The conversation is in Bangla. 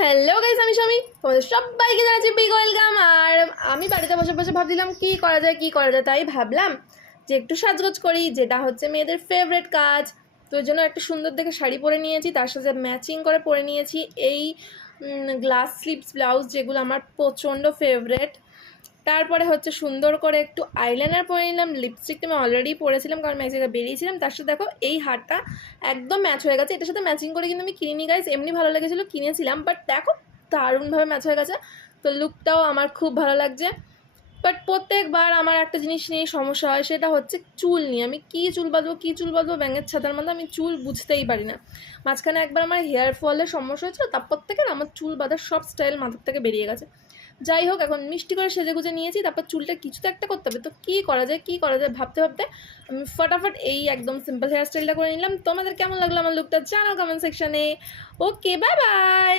হ্যালো গাইস, আমি স্বামী, তোমাদের সবাইকে জানাচ্ছি বিগ ওয়েলকাম। আর আমি বাড়িতে বসে বসে ভাবছিলাম কী করা যায়, তাই ভাবলাম যে একটু সাজগোজ করি, যেটা হচ্ছে মেয়েদের ফেভারিট কাজ। তো ওই জন্য একটা সুন্দর দেখে শাড়ি পরে নিয়েছি, তার সাথে ম্যাচিং করে পরে নিয়েছি এই গ্লাস স্লিভস ব্লাউজ, যেগুলো আমার প্রচণ্ড ফেভারেট। তারপরে হচ্ছে সুন্দর করে একটু আইলাইনার পরে নিলাম, লিপস্টিকটা আমি অলরেডি পরেছিলাম কারণ আমি এক জায়গায় বেরিয়েছিলাম। তার সাথে দেখো এই হারটা একদম ম্যাচ হয়ে গেছে, এটার সাথে ম্যাচিং করে কিন্তু আমি কিনিনি গাইস, এমনি ভালো লেগেছিলো কিনেছিলাম, বাট দেখো দারুণভাবে ম্যাচ হয়ে গেছে। তো লুকটাও আমার খুব ভালো লাগছে। বাট প্রত্যেকবার আমার একটা জিনিস নিয়ে সমস্যা হয়, সেটা হচ্ছে চুল নিয়ে। আমি কী চুল বাঁধবো ব্যাঙের ছাতার মধ্যে, আমি চুল বুঝতেই পারি না। মাঝখানে একবার আমার হেয়ার ফলের সমস্যা হয়েছিল, তারপর থেকে আমার চুল বাঁধার সব স্টাইল মাথার থেকে বেরিয়ে গেছে। যাই হোক, এখন মিষ্টি করে সেজে গুজে নিয়েছি, তারপর চুলটা কিছু তো একটা করতে হবে। তো কী করা যায় ভাবতে ভাবতে আমি ফটাফট এই একদম সিম্পল হেয়ার স্টাইলটা করে নিলাম। তোমাদের কেমন লাগলো আমার লুকটা জানাও কমেন্ট সেকশানে। ওকে, বাই বাই।